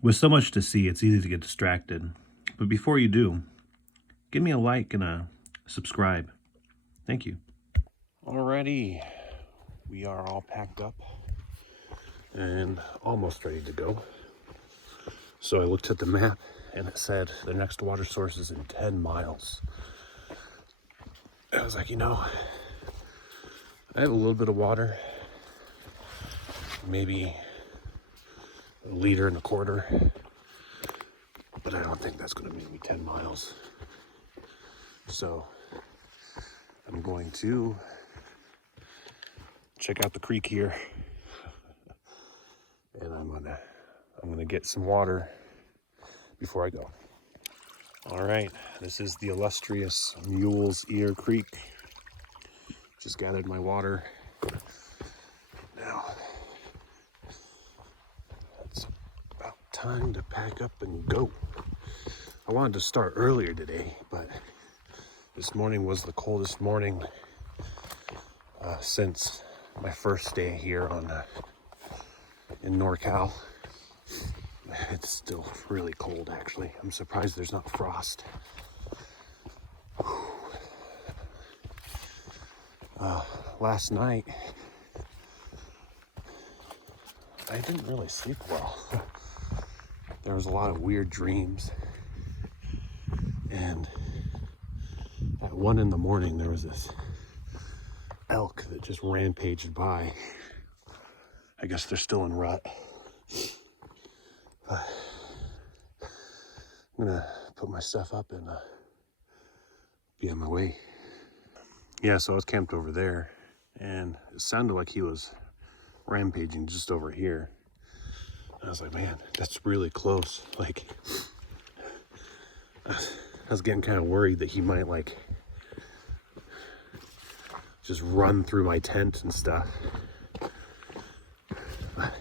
With so much to see, it's easy to get distracted. But before you do, give me a like and a subscribe. Thank you. Alrighty, we are all packed up and almost ready to go. So I looked at the map and it said the next water source is in 10 miles. I was like, I have a little bit of water, maybe a liter and a quarter, but I don't think that's going to make me 10 miles. So I'm going to check out the creek here, and I'm gonna get some water before I go. All right, this is the illustrious Mule's Ear Creek. Just gathered my water. Now it's about time to pack up and go. I wanted to start earlier today, but this morning was the coldest morning since my first day here in NorCal. It's still really cold, actually. I'm surprised there's not frost. Last night, I didn't really sleep well. There was a lot of weird dreams. And at 1 in the morning, there was this elk that just rampaged by. I guess they're still in rut. But I'm gonna put my stuff up and be on my way. Yeah, so I was camped over there, and it sounded like he was rampaging just over here. I was like, man, that's really close. Like, I was getting kind of worried that he might like just run through my tent and stuff. But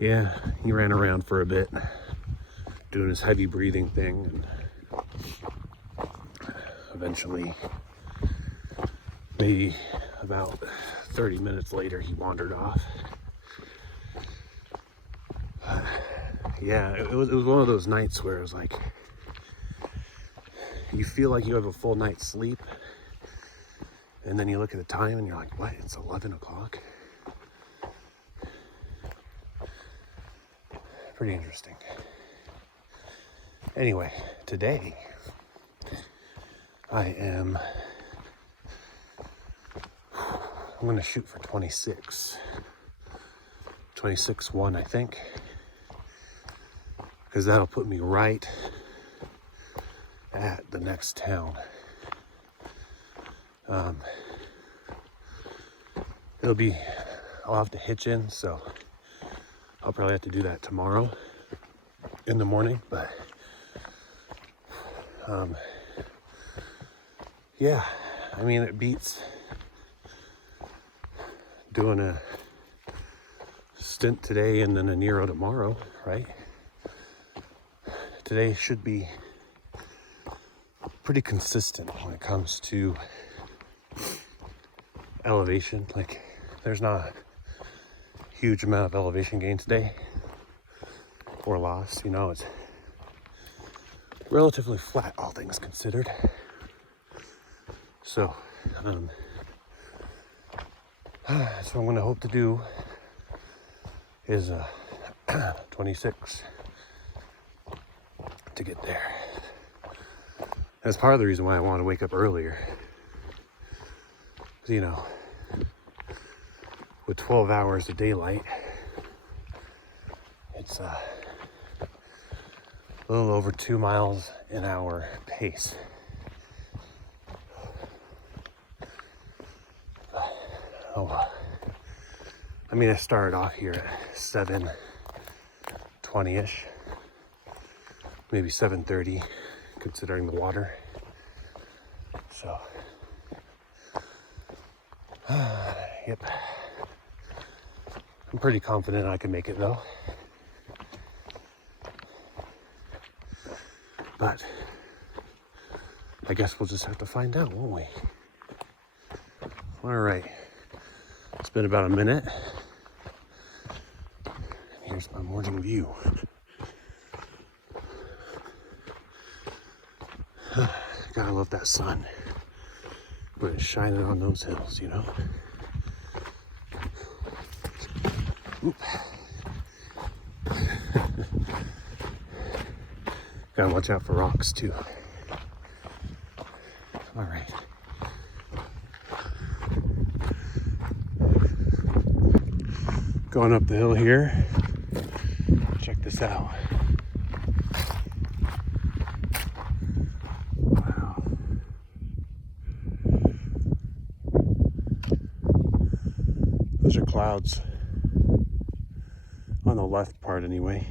yeah, he ran around for a bit, doing his heavy breathing thing, and eventually, maybe about 30 minutes later, he wandered off. Yeah, it was one of those nights where it was like, you feel like you have a full night's sleep, and then you look at the time and you're like, what, it's 11 o'clock? Pretty interesting. Anyway, today, I'm gonna shoot for 26-1, I think, because that'll put me right at the next town. I'll have to hitch in, so I'll probably have to do that tomorrow in the morning, but yeah, I mean, it beats doing a stint today and then a Nero tomorrow, right? Today should be pretty consistent when it comes to elevation. Like, there's not a huge amount of elevation gain today or loss. It's relatively flat, all things considered. So that's what I'm gonna hope to do is 26 to get there. That's part of the reason why I want to wake up earlier. With 12 hours of daylight, it's a little over 2 miles an hour pace. Oh well. I mean, I started off here at 7:20-ish, maybe 7:30, considering the water. So, yep. I'm pretty confident I can make it though. But I guess we'll just have to find out, won't we? All right. It's been about a minute. Here's my morning view. Gotta love that sun when it's shining on those hills, you know? Oop. Gotta watch out for rocks too. All right. Going up the hill here. Check this out. Wow. Those are clouds. On the left part anyway.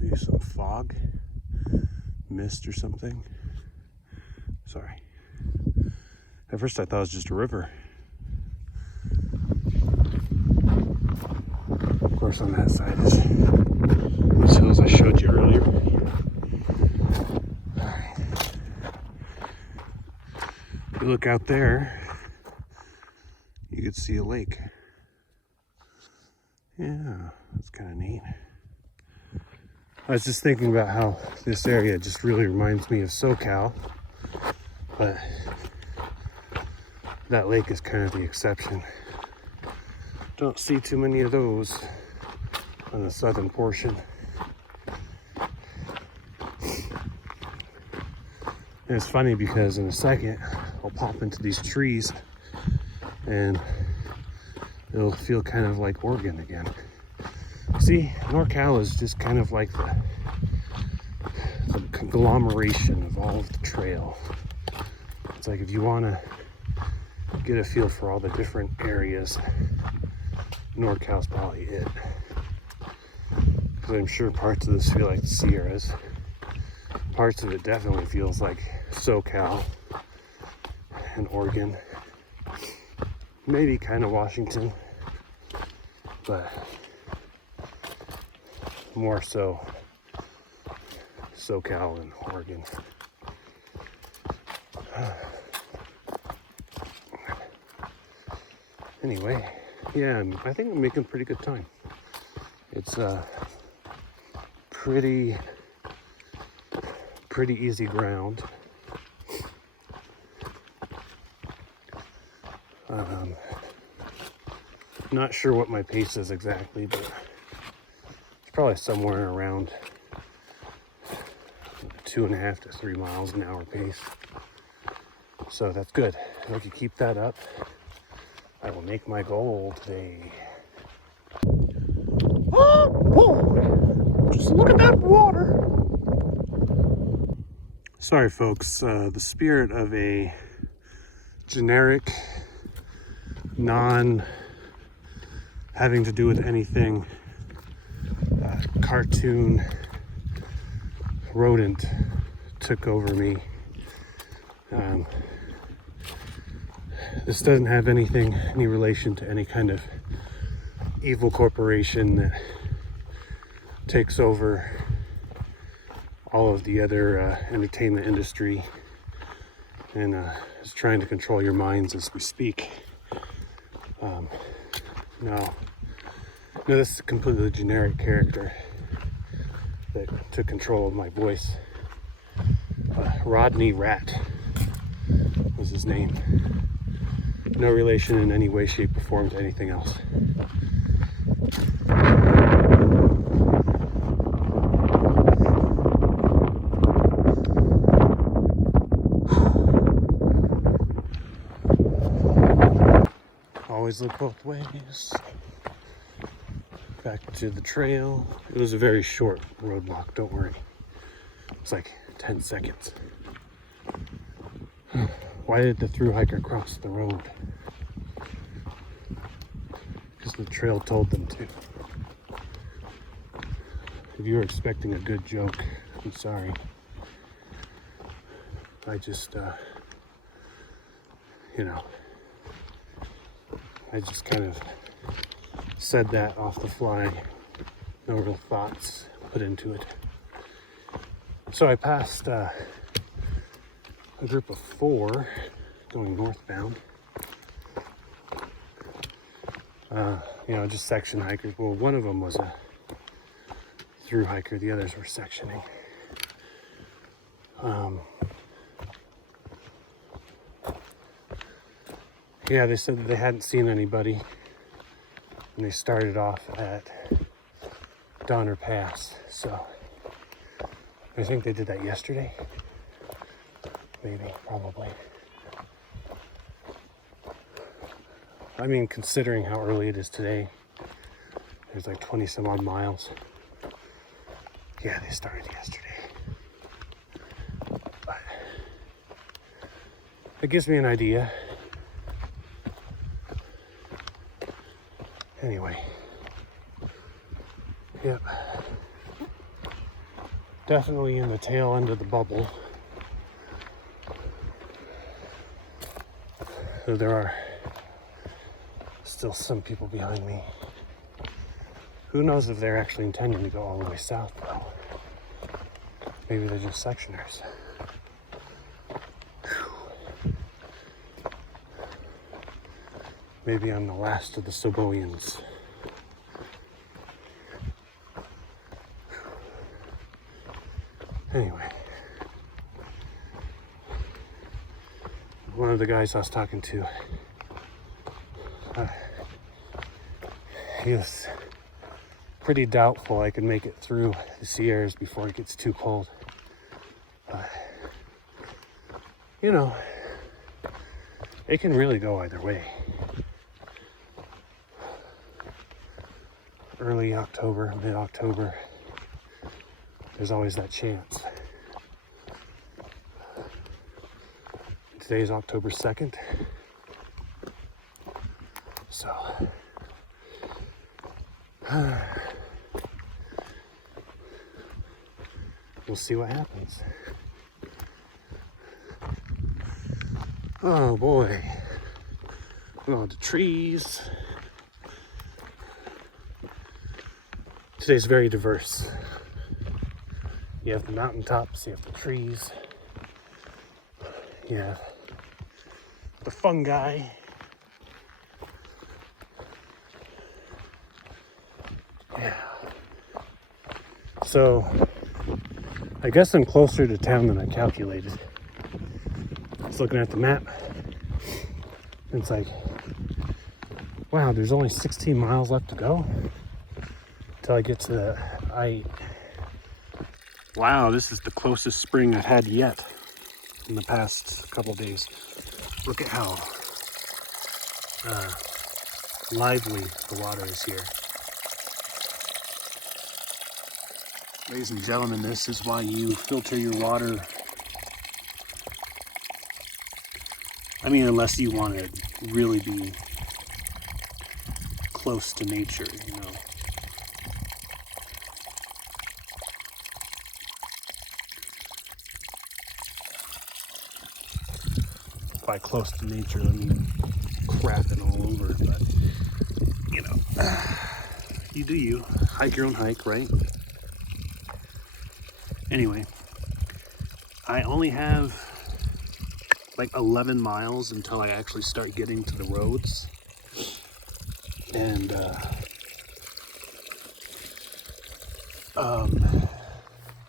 Maybe some fog. Mist or something. Sorry. At first I thought it was just a river. Of course on that side is those hills I showed you earlier. Alright. If you look out there, you could see a lake. Yeah, that's kind of neat. I was just thinking about how this area just really reminds me of SoCal, but that lake is kind of the exception. Don't see too many of those on the southern portion. And it's funny because in a second I'll pop into these trees and it'll feel kind of like Oregon again. See, NorCal is just kind of like the conglomeration of all of the trail. It's like if you want to get a feel for all the different areas, NorCal's probably it. Because I'm sure parts of this feel like the Sierras. Parts of it definitely feels like SoCal and Oregon. Maybe kind of Washington, but more so SoCal and Oregon. Anyway, yeah, I think I'm making pretty good time. It's pretty easy ground. Not sure what my pace is exactly, but it's probably somewhere around 2.5 to 3 miles an hour pace. So that's good. If I can keep that up, I will make my goal today. Oh boy! Just look at that water! Sorry folks, the spirit of a generic, having to do with anything cartoon rodent took over me. This doesn't have any relation to any kind of evil corporation that takes over all of the other entertainment industry and is trying to control your minds as we speak. No, this is a completely generic character that took control of my voice. Rodney Rat was his name. No relation in any way, shape, or form to anything else. Always look both ways. Back to the trail. It was a very short roadblock, don't worry. It's like 10 seconds. Why did the thru hiker cross the road? Because the trail told them to. If you were expecting a good joke, I'm sorry. I just, I just kind of said that off the fly. No real thoughts put into it. So I passed a group of 4 going northbound. Just section hikers. Well, one of them was a through hiker. The others were sectioning. Yeah, they said that they hadn't seen anybody, and they started off at Donner Pass. So I think they did that yesterday. Maybe, probably. I mean, considering how early it is today, there's like 20 some odd miles. Yeah, they started yesterday. But it gives me an idea. Anyway. Yep. Definitely in the tail end of the bubble. So there are still some people behind me. Who knows if they're actually intending to go all the way south, though. Maybe they're just sectioners. Whew. Maybe I'm the last of the Soboians. Anyway. One of the guys I was talking to, he was pretty doubtful I could make it through the Sierras before it gets too cold. But, you know, it can really go either way. Early October, mid-October, there's always that chance. Today's October 2nd. So, we'll see what happens. Oh boy. Oh, the trees. Today's very diverse. You have the mountaintops, you have the trees, you have the fungi. Yeah. So, I guess I'm closer to town than I calculated. I was looking at the map. And it's like, wow, there's only 16 miles left to go until I get to the I. Wow, this is the closest spring I've had yet in the past couple days. Look at how lively the water is here. Ladies and gentlemen, this is why you filter your water. I mean, unless you want to really be close to nature, you know. By close to nature, I mean crapping all over, but you know, you do you. Hike your own hike, right? Anyway, I only have like 11 miles until I actually start getting to the roads, and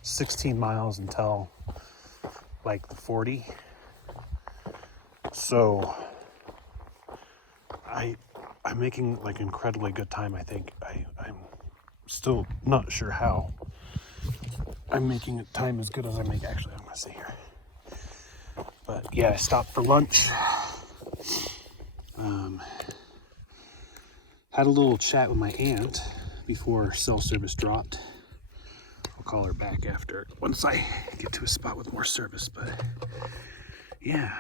16 miles until like the 40. So I'm making like incredibly good time. I think I'm still not sure how I'm making time as good as I make. Actually, I'm gonna see here. But yeah, I stopped for lunch. Had a little chat with my aunt before cell service dropped. I'll call her back after, once I get to a spot with more service, but yeah.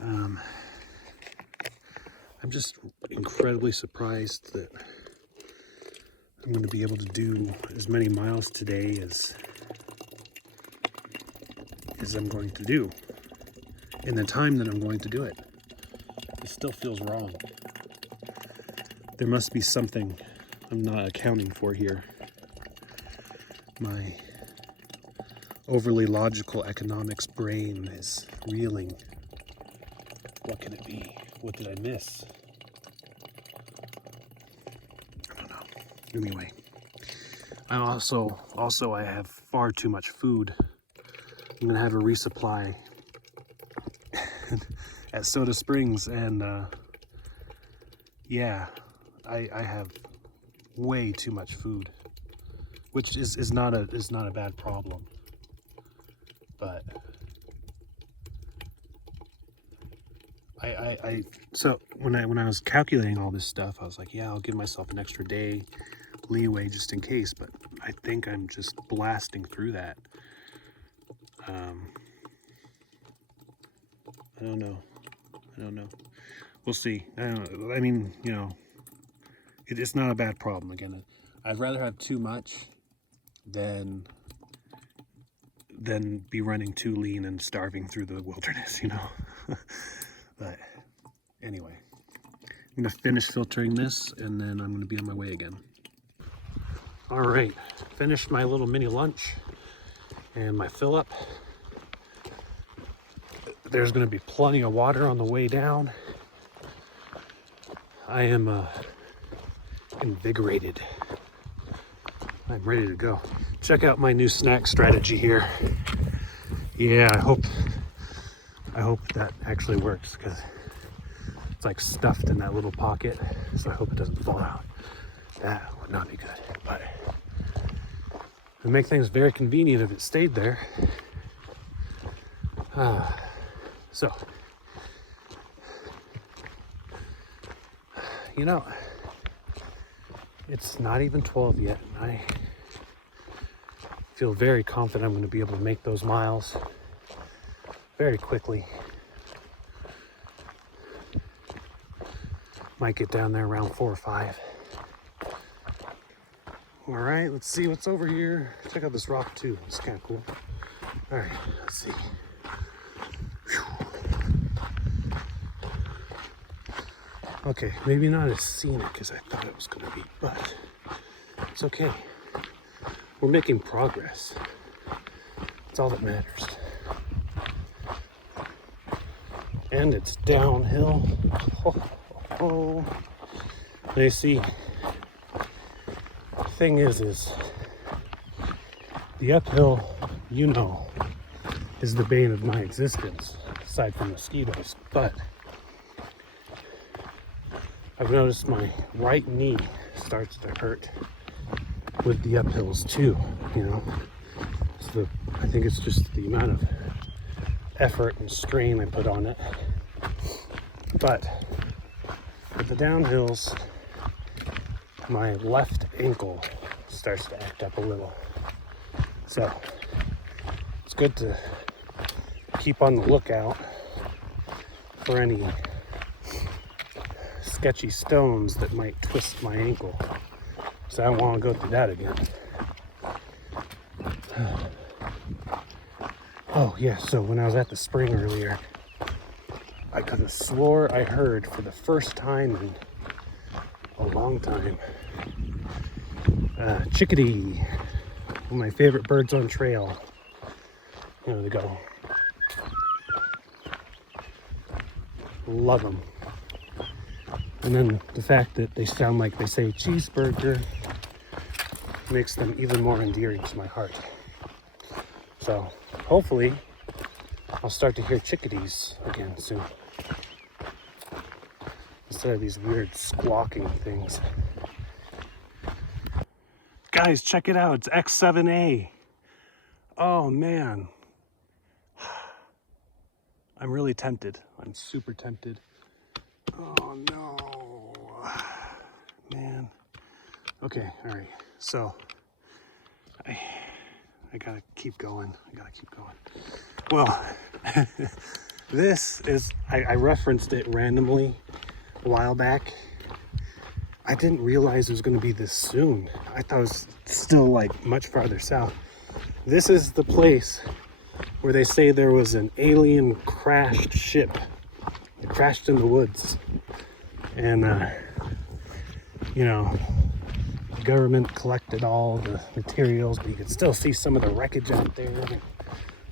I'm just incredibly surprised that I'm going to be able to do as many miles today as I'm going to do in the time that I'm going to do it. It still feels wrong. There must be something I'm not accounting for here. My overly logical economics brain is reeling. What can it be? What did I miss? I don't know. Anyway, I have far too much food. I'm gonna have a resupply at Soda Springs, and yeah, I have way too much food, which is not a bad problem, but so when I was calculating all this stuff, I was like, yeah, I'll give myself an extra day leeway just in case, but I think I'm just blasting through that. I don't know. We'll see. I mean, you know, it's not a bad problem. Again, I'd rather have too much than be running too lean and starving through the wilderness, you know. But anyway, I'm gonna finish filtering this, and then I'm gonna be on my way again. All right, finished my little mini lunch and my fill up. There's gonna be plenty of water on the way down. I am invigorated. I'm ready to go. Check out my new snack strategy here. Yeah, I hope that actually works, because it's like stuffed in that little pocket, so I hope it doesn't fall out. That would not be good, but it would make things very convenient if it stayed there. So, you know, it's not even 12 yet. I feel very confident I'm going to be able to make those miles very quickly. Might get down there around 4 or 5. All right, let's see what's over here. Check out this rock too. It's kind of cool. All right, let's see. Whew. Okay, maybe not as scenic as I thought it was going to be, but it's okay. We're making progress. That's all that matters. And it's downhill. Oh. Now you see, the thing is the uphill, you know, is the bane of my existence, aside from mosquitoes. But I've noticed my right knee starts to hurt with the uphills too, you know. So I think it's just the amount of effort and strain I put on it. But with the downhills, my left ankle starts to act up a little. So it's good to keep on the lookout for any sketchy stones that might twist my ankle, so I don't want to go through that again. Oh yeah, so when I was at the spring earlier, I could have swore I heard for the first time in a long time, chickadee, one of my favorite birds on trail. You know, they go. Love them. And then the fact that they sound like they say cheeseburger makes them even more endearing to my heart. So hopefully I'll start to hear chickadees again soon, instead of these weird squawking things. Guys, check it out. It's X7A. Oh man. I'm really tempted. I'm super tempted. Oh no. Man. Okay, all right. So I gotta keep going. Well, this is, I referenced it randomly a while back. I didn't realize it was going to be this soon. I thought it was still like much farther south. This is the place where they say there was an alien crashed ship. It crashed in the woods. And, you know, the government collected all the materials, but you could still see some of the wreckage out there.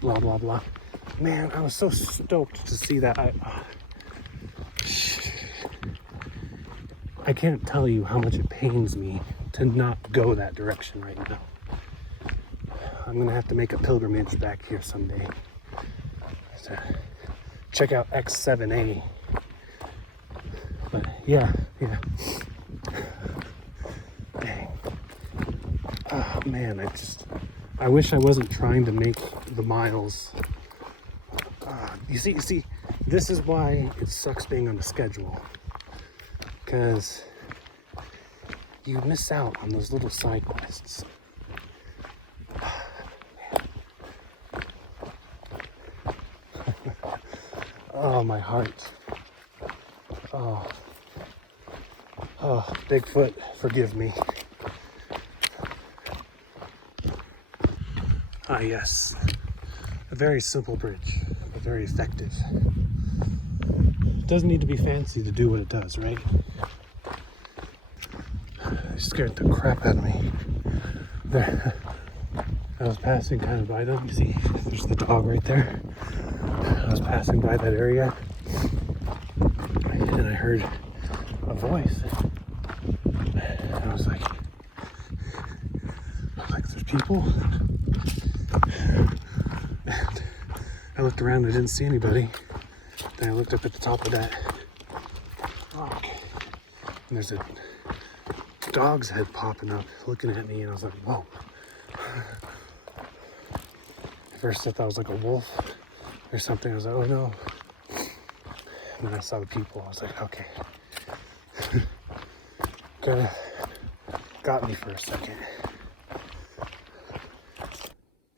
Blah, blah, blah. Man, I was so stoked to see that. I can't tell you how much it pains me to not go that direction right now. I'm gonna have to make a pilgrimage back here someday to check out X7A. But yeah. Dang. Oh man, I wish I wasn't trying to make the miles. You see, this is why it sucks being on the schedule. Because you miss out on those little side quests. Oh, my heart. Oh, Bigfoot, forgive me. Ah, yes. A very simple bridge, but very effective. It doesn't need to be fancy to do what it does, right? It scared the crap out of me. There, I was passing kind of by them. You see, there's the dog right there. I was passing by that area, and I heard a voice. And I was like, there's people? And I looked around, I didn't see anybody. Then I looked up at the top of that rock, and there's a dog's head popping up, looking at me, and I was like, whoa. At first I thought it was like a wolf or something. I was like, oh no. And then I saw the people. I was like, okay. Got me for a second.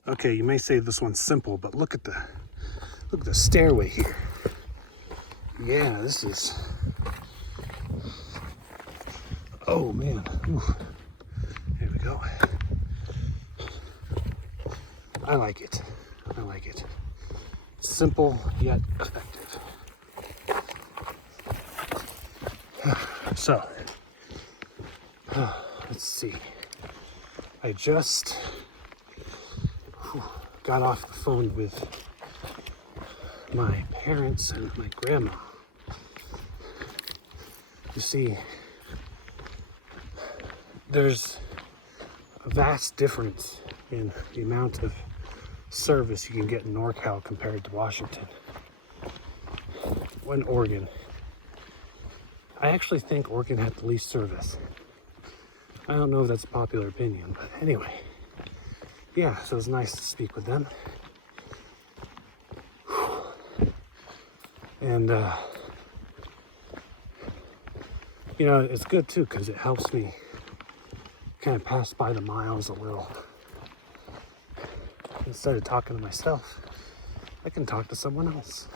Okay, you may say this one's simple, but look at the stairway here. Yeah, this is. Oh man. Ooh. Here we go. I like it. Simple yet effective. So, let's see. I just got off the phone with my parents and my grandma. You see, there's a vast difference in the amount of service you can get in NorCal compared to Washington. When Oregon, I actually think Oregon had the least service. I don't know if that's a popular opinion, but anyway. Yeah, so it was nice to speak with them. And, you know, it's good too, because it helps me kind of pass by the miles a little. Instead of talking to myself, I can talk to someone else.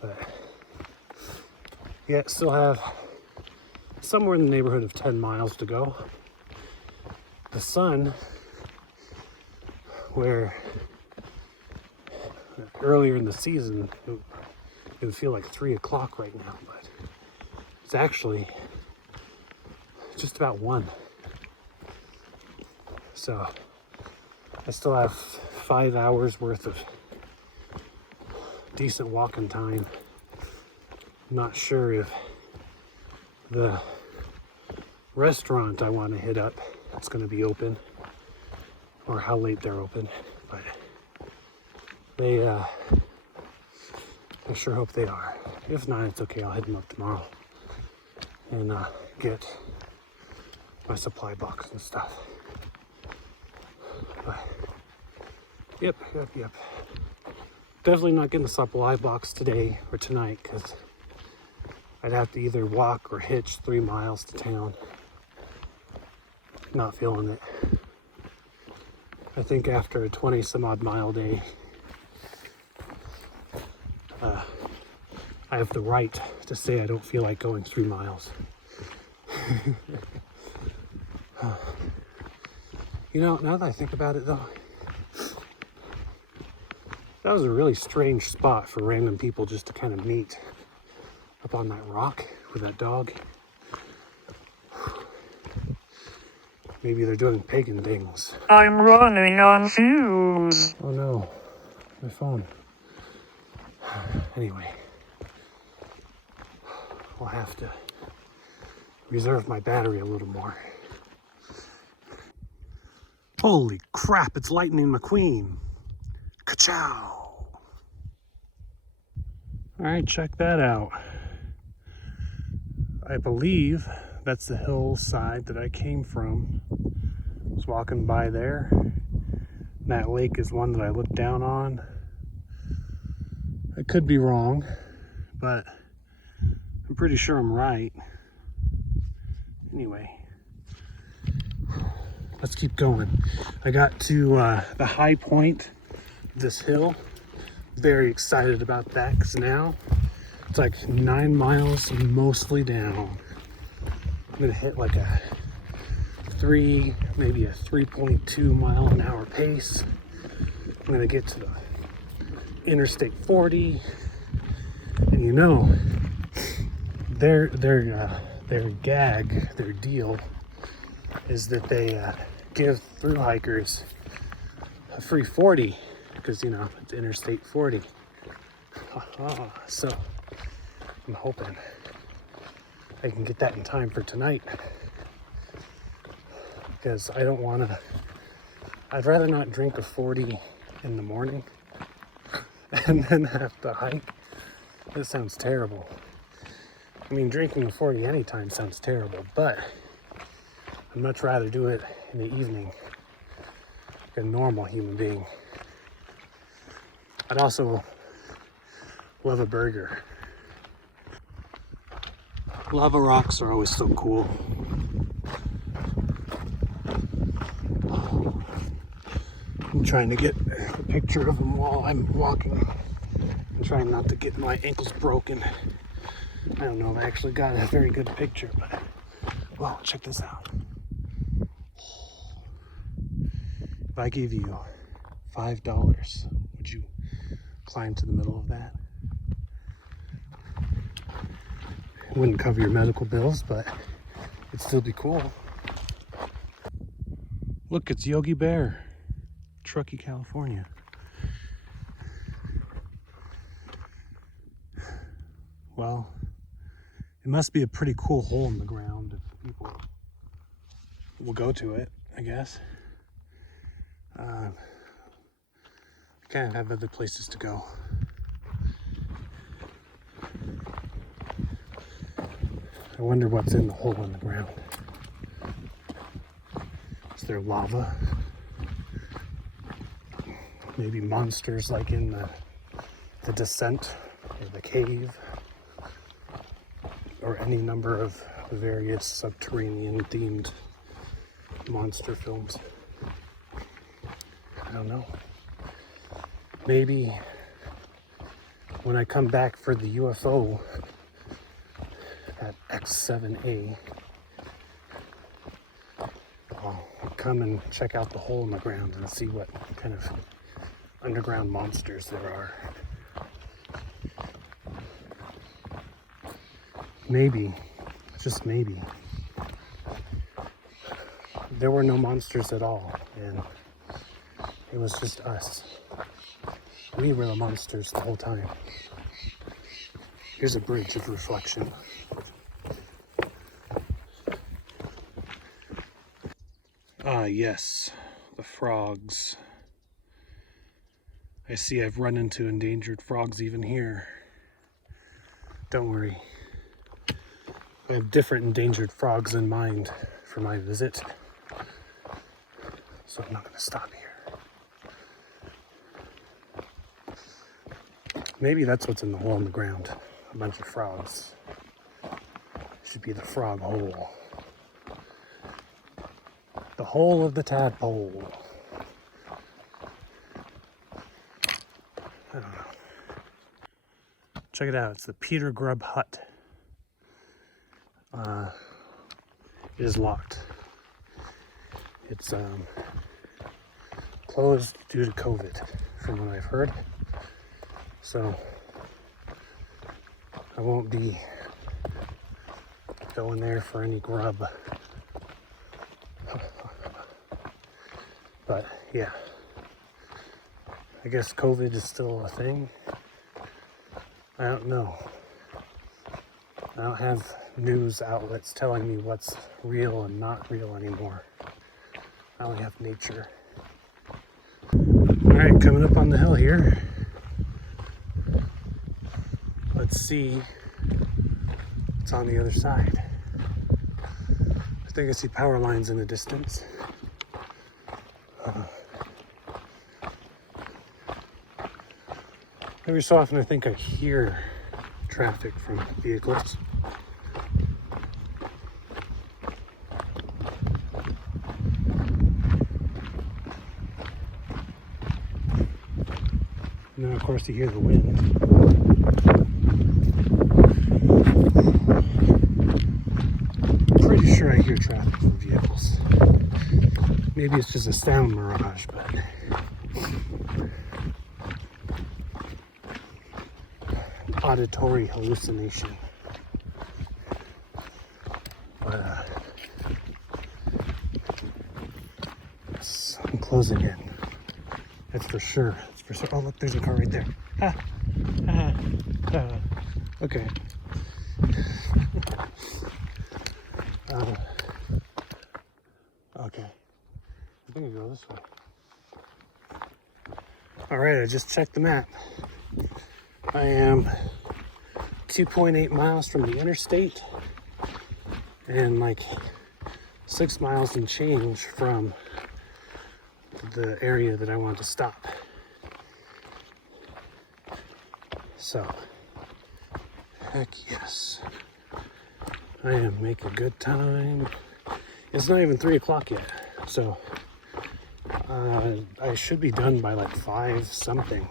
But, yeah, still have somewhere in the neighborhood of 10 miles to go. The sun, where earlier in the season it would feel like 3 o'clock right now, but it's actually just about 1. So I still have 5 hours worth of decent walking time. Not sure if the restaurant I want to hit up is going to be open or how late they're open, but I sure hope they are. If not, it's okay. I'll hit them up tomorrow and get my supply box and stuff. But, yep. Definitely not getting the supply box today or tonight, because I'd have to either walk or hitch 3 miles to town. Not feeling it. I think after a 20 some odd mile day, I have the right to say I don't feel like going 3 miles. You know, now that I think about it though, that was a really strange spot for random people just to kind of meet up on that rock with that dog. Maybe they're doing pagan things. I'm running on fumes. Oh no, my phone. Anyway, I'll have to reserve my battery a little more. Holy crap, it's Lightning McQueen. Ka-chow. All right, check that out. I believe that's the hillside that I came from. I was walking by there. That lake is one that I looked down on. I could be wrong, but I'm pretty sure I'm right. Anyway, let's keep going. I got to the high point of this hill. Very excited about that because now it's like 9 miles mostly down. I'm gonna hit like a 3, maybe a 3.2 mile an hour pace. I'm gonna get to the Interstate 40, and you know, their gag, their deal is that they give through hikers a free 40 because, you know, it's Interstate 40. So I'm hoping I can get that in time for tonight, because I don't want to, I'd rather not drink a 40 in the morning and then have to hike. That sounds terrible. I mean, drinking a 40 anytime sounds terrible, but I'd much rather do it in the evening like a normal human being. I'd also love a burger. Lava rocks are always so cool. I'm trying to get a picture of them while I'm walking. I'm trying not to get my ankles broken. I don't know if I actually got a very good picture, but well, check this out. If I gave you $5, would you climb to the middle of that? It wouldn't cover your medical bills, but it'd still be cool. Look, it's Yogi Bear, Truckee, California. Well, it must be a pretty cool hole in the ground if people will go to it, I guess. I kind of have other places to go. I wonder what's in the hole in the ground. Is there lava? Maybe monsters like in the descent or the cave, or any number of various subterranean themed monster films. I don't know. Maybe when I come back for the UFO at X7A, I'll come and check out the hole in the ground and see what kind of underground monsters there are. Maybe, just maybe, there were no monsters at all, and it was just us. We were the monsters the whole time. Here's a bridge of reflection. Ah, yes, the frogs. I see I've run into endangered frogs even here. Don't worry. I have different endangered frogs in mind for my visit, so I'm not going to stop here. Maybe that's what's in the hole in the ground. A bunch of frogs. Should be the frog hole. The hole of the tadpole. I don't know. Check it out. It's the Peter Grub Hut. It is locked. It's closed due to COVID, from what I've heard. So I won't be going there for any grub. But yeah, I guess COVID is still a thing. I don't know. I don't have news outlets telling me what's real and not real anymore. Now we have nature. All right, coming up on the hill here. Let's see what's on the other side. I think I see power lines in the distance. Every so often I think I hear traffic from vehicles. And then of course you hear the wind. Pretty sure I hear traffic from vehicles. Maybe it's just a sound mirage, but auditory hallucination. But I'm closing in. That's for sure. That's for sure. Oh, look, there's a car right there. Ah. Ah. Ah. Okay. Okay. I think we go this way. All right, I just checked the map. I am 2.8 miles from the interstate and like 6 miles and change from the area that I want to stop. So, heck yes. I am making good time. It's not even 3 o'clock yet, so I should be done by like 5 something.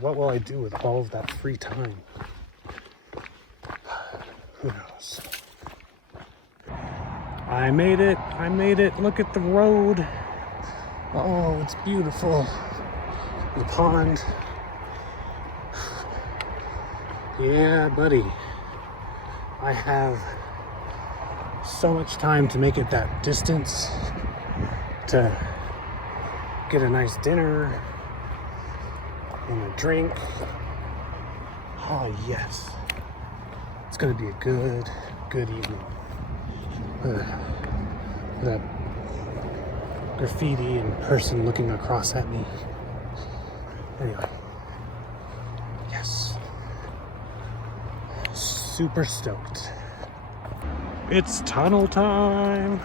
What will I do with all of that free time? Who knows? I made it. I made it. Look at the road. Oh, it's beautiful. The pond. Yeah, buddy. I have so much time to make it that distance, to get a nice dinner and a drink. Oh yes, it's gonna be a good evening. That graffiti and person looking across at me. Anyway, yes, super stoked. It's tunnel time.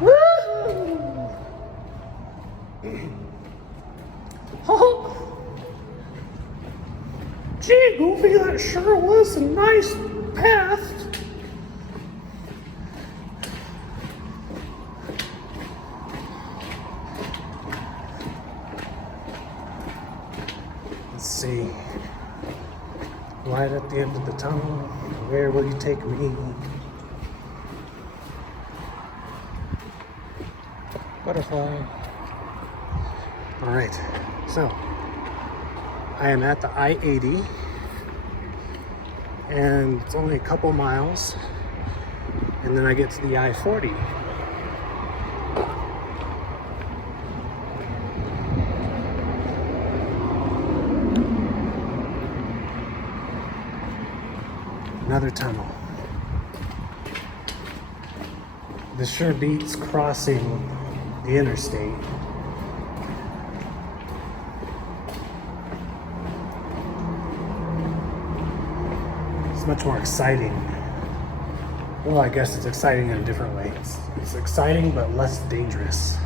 Woo! Oh, gee, Goofy, that sure was a nice path. Let's see. Light at the end of the tunnel. Where will you take me? Butterfly. All right, so I am at the I-80 and it's only a couple miles and then I get to the I-40. Another tunnel. This sure beats crossing the interstate. It's much more exciting. Well, I guess it's exciting in a different way. It's exciting but less dangerous.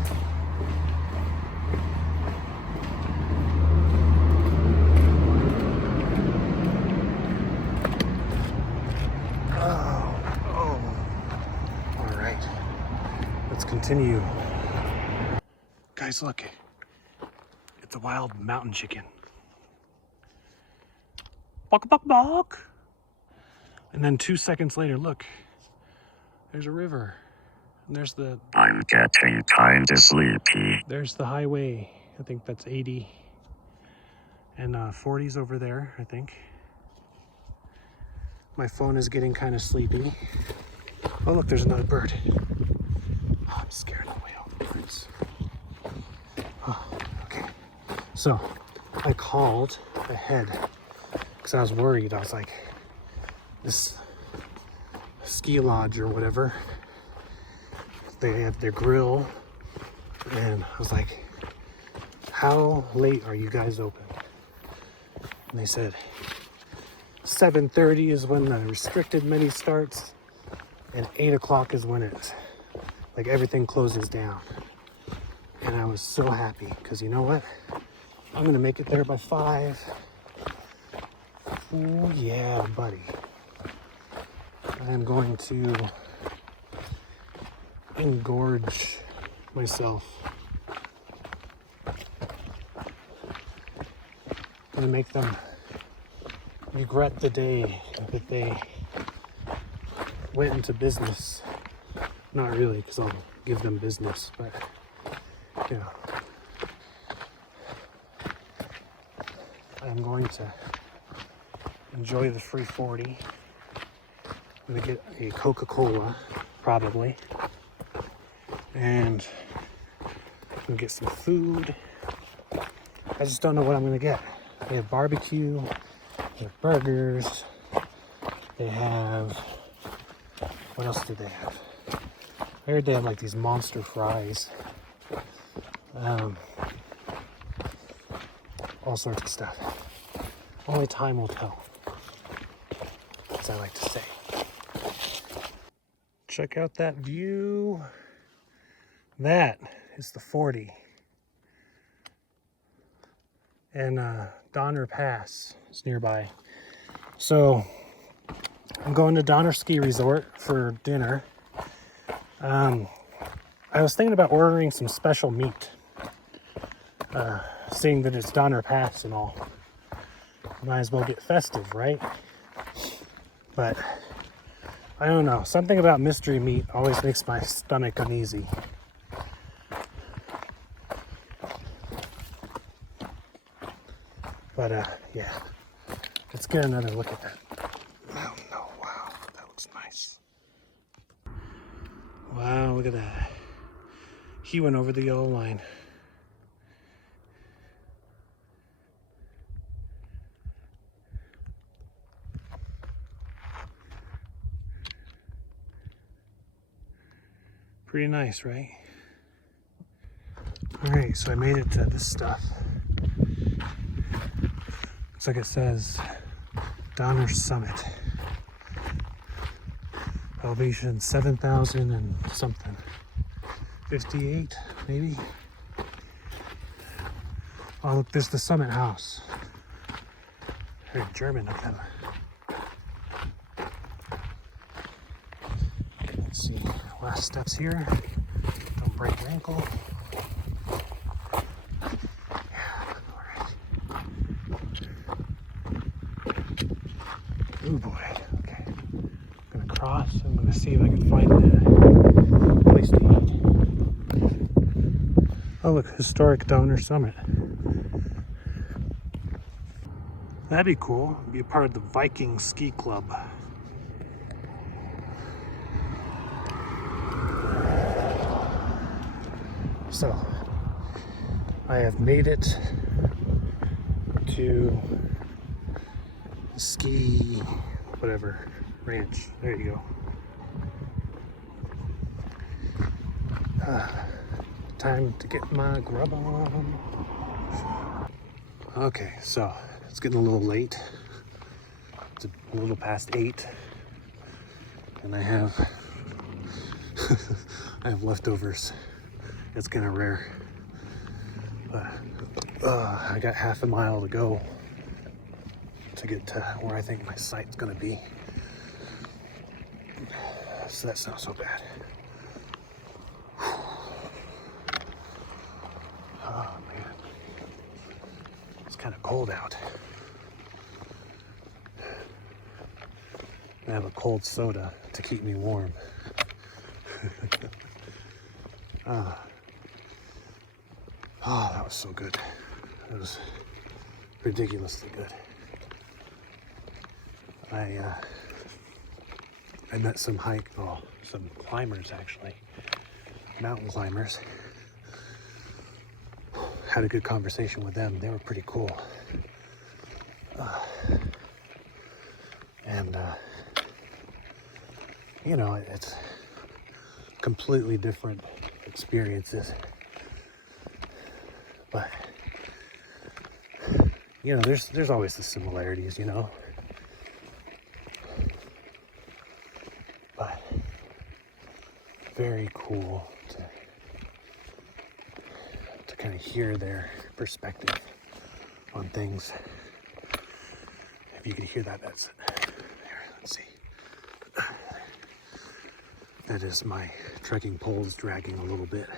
Continue. Guys, look. It's a wild mountain chicken. Bok, bok, bok. And then 2 seconds later, look. There's a river. And there's the... I'm getting kinda sleepy. There's the highway. I think that's 80. And 40's over there, I think. My phone is getting kind of sleepy. Oh, look, there's another bird. Oh, I'm scared away all the birds. Oh, okay. So, I called ahead because I was worried. I was like, this ski lodge or whatever. They have their grill, and I was like, how late are you guys open? And they said 7:30 is when the restricted mini starts, and 8 o'clock is when it's like everything closes down. And I was so happy because you know what? I'm gonna make it there by 5. Oh yeah, buddy. I'm going to engorge myself. Gonna make them regret the day that they went into business. Not really, because I'll give them business, but you know, I'm going to enjoy the free 40. I'm gonna get a Coca-Cola, probably, and I'm gonna get some food. I just don't know what I'm gonna get. They have barbecue, they have burgers, they have, what else do they have? I heard they have like these monster fries. All sorts of stuff. Only time will tell, as I like to say. Check out that view. That is the 40. And Donner Pass is nearby. So I'm going to Donner Ski Resort for dinner. I was thinking about ordering some special meat, seeing that it's Donner Pass and all. Might as well get festive, right? But I don't know. Something about mystery meat always makes my stomach uneasy. But yeah, let's get another look at that. Oh no, wow, that looks nice. Wow, look at that. He went over the yellow line. Pretty nice, right? All right, so I made it to this stuff. Looks like it says Donner Summit. Elevation 7,000 and something. 58, maybe? Oh, look, there's the Summit House. Very German of them. Let's see, last steps here. Don't break your ankle. Oh boy, okay. I'm gonna cross. I'm gonna see if I can find a place to eat. Oh look, historic Donner Summit. That'd be cool. Be a part of the Viking Ski Club. So, I have made it to the ski, whatever, ranch. There you go. Time to get my grub on. Okay, so it's getting a little late. It's a little past 8, and I have I have leftovers. It's kind of rare, but I got half a mile to go to get to where I think my site's gonna be. So that's not so bad. Oh man, it's kind of cold out. I have a cold soda to keep me warm. Oh, that was so good. It was ridiculously good. I met some some climbers actually, mountain climbers. Had a good conversation with them. They were pretty cool. And you know, it's completely different experiences. But, you know, there's always the similarities, you know. But very cool to kind of hear their perspective on things. If you can hear that, that's there. Let's see. That is my trekking poles dragging a little bit.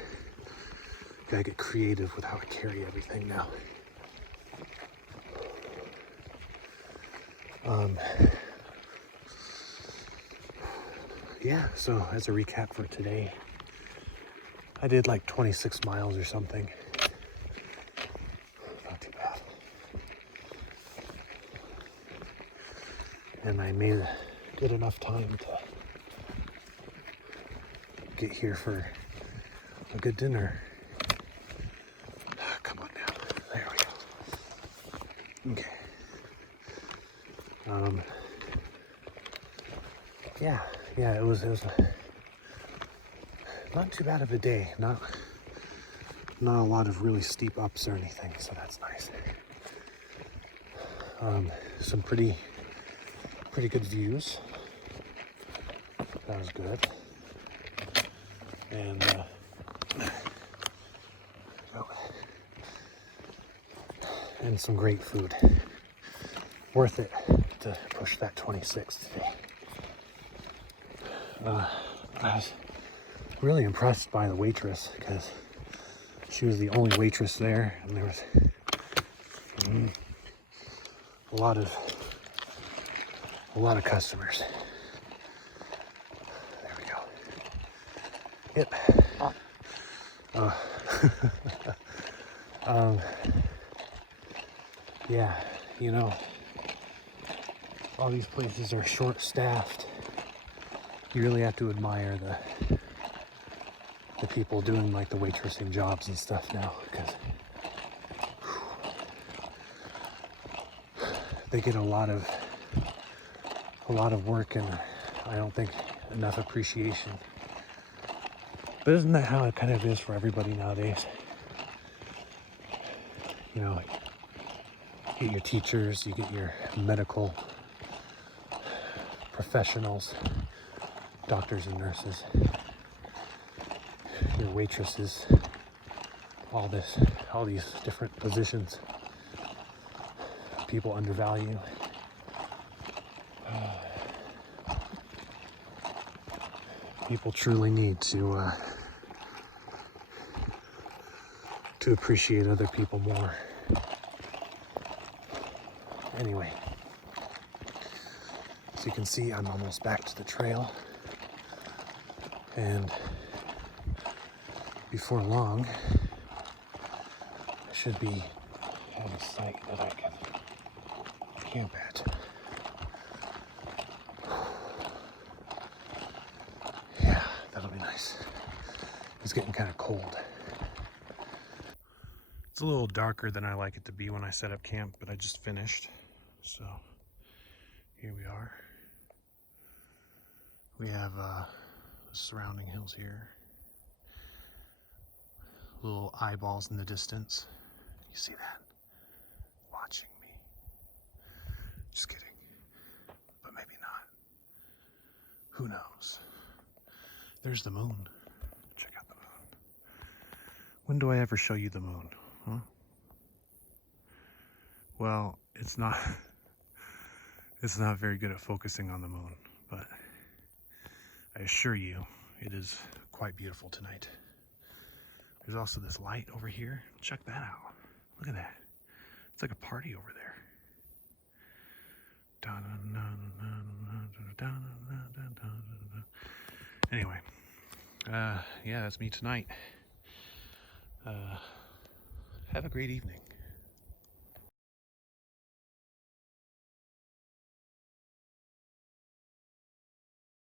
Gotta get creative with how I carry everything now. Yeah, so as a recap for today, I did like 26 miles or something. Not too bad. And I made a good enough time to get here for a good dinner. Come on now. There we go. Okay. Yeah, it was not too bad of a day. Not a lot of really steep ups or anything, so that's nice. Some pretty good views. That was good. And and some great food. Worth it to push that 26 today. I was really impressed by the waitress because she was the only waitress there, and there was a lot of customers. There we go. Yep. Yeah, you know, all these places are short-staffed. You really have to admire the people doing like the waitressing jobs and stuff now, because they get a lot of work, and I don't think enough appreciation. But isn't that how it kind of is for everybody nowadays? You know, you get your teachers, you get your medical professionals, doctors and nurses, your waitresses, all these different positions people undervalue. People truly need to appreciate other people more. Anyway, so you can see I'm almost back to the trail, and before long I should be at a site that I can camp at. Yeah, that'll be nice. It's getting kind of cold. It's a little darker than I like it to be when I set up camp, but I just finished. So here we are. We have surrounding hills here. Little eyeballs in the distance. You see that? Watching me. Just kidding. But maybe not. Who knows? There's the moon. Check out the moon. When do I ever show you the moon? Huh? Well, it's not very good at focusing on the moon, but I assure you it is quite beautiful tonight. There's also this light over here. Check that out. Look at that. It's like a party over there. Anyway, yeah, that's me tonight. Have a great evening.